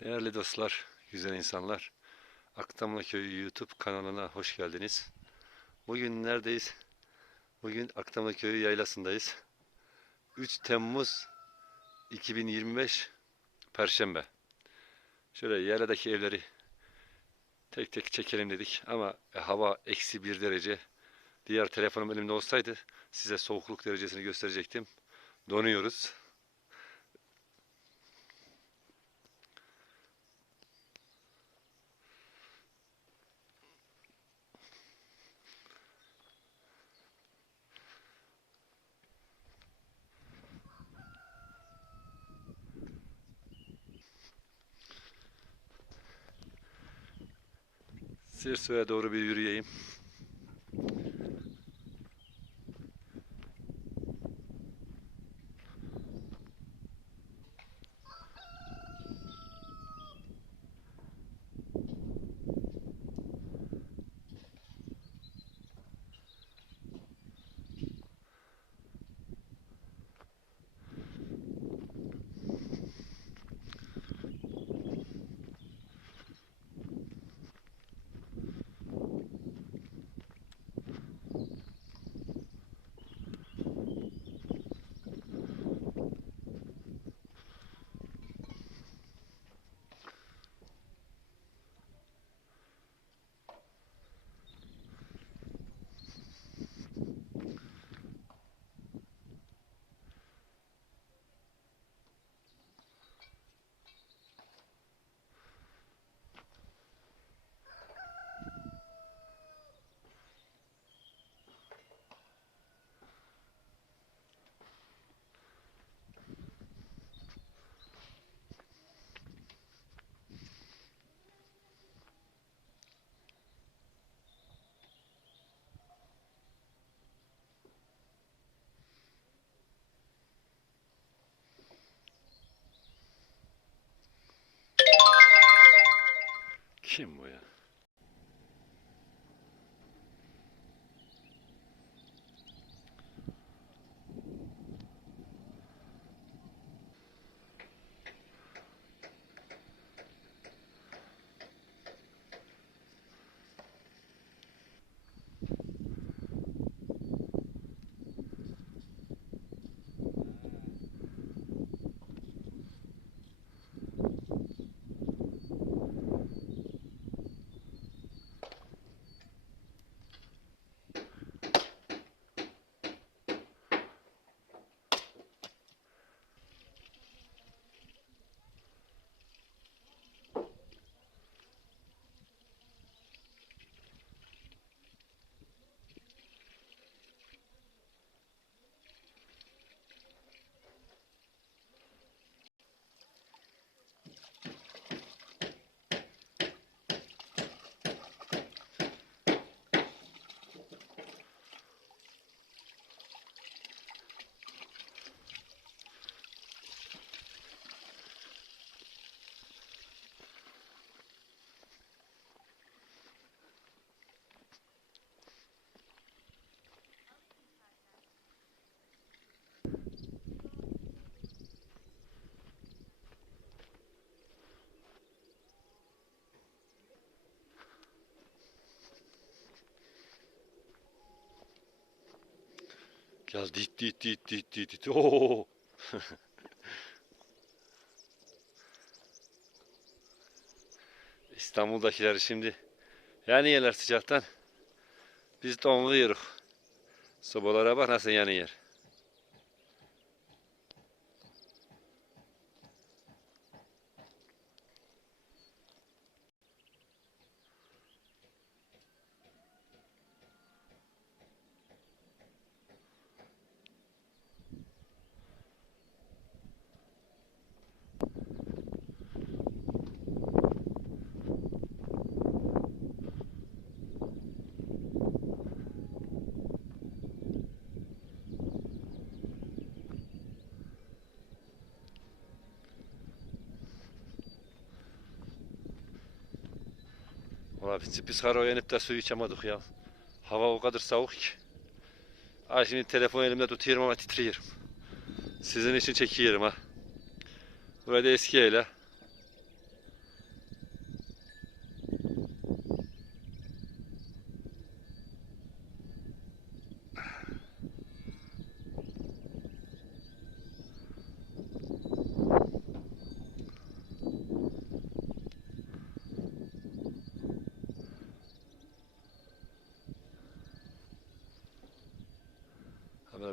Değerli dostlar, güzel insanlar. Aktamla Köyü YouTube kanalına hoş geldiniz. Bugün neredeyiz? Bugün Aktamla Köyü yaylasındayız. 3 Temmuz 2025 Perşembe. Şöyle yayladaki evleri tek tek çekelim dedik ama e, hava eksi bir derece. Diğer telefonum elimde olsaydı size soğukluk derecesini gösterecektim. Donuyoruz. Sirsu'ya doğru bir yürüyeyim. Kim bu ya? Gel dit dit dit dit dit dit. İstanbul'dakiler şimdi yani yerler sıcaktan. Biz donluyoruz. Sobalara bak nasıl yanıyor. Valla biz, biz kara uyanıp da suyu içemedik ya. Hava o kadar soğuk ki. Ay şimdi telefon elimde tutuyorum ama titriyorum. Sizin için çekiyorum ha. Burada eski evle.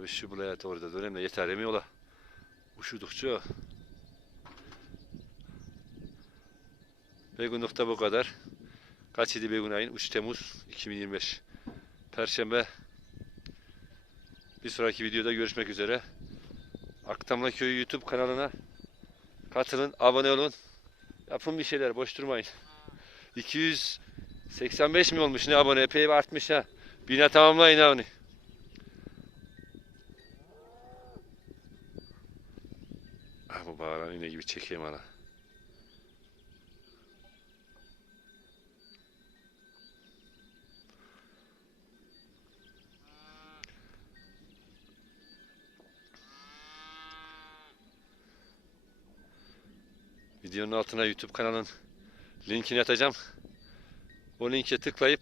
Tabii şu buraya doğru da dönem de yeter mi ola. Uşudukça. Begunluk'ta bu kadar. Kaç idi Begun ayın? 3 Temmuz 2025. Perşembe. Bir sonraki videoda görüşmek üzere. Aktamla Köyü YouTube kanalına katılın, abone olun. Yapın bir şeyler, boş durmayın. 285 mi olmuş ne abone? Epey artmış ha. Bine tamamlayın ha Ah bu bağıran yine gibi çekeyim ana. Videonun altına YouTube kanalın linkini atacağım. O linke tıklayıp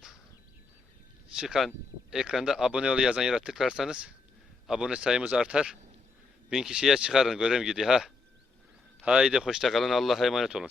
çıkan ekranda abone ol yazan yere tıklarsanız abone sayımız artar. Bin kişiye çıkarın görem gidiyor ha. Haydi hoşça kalın Allah'a emanet olun.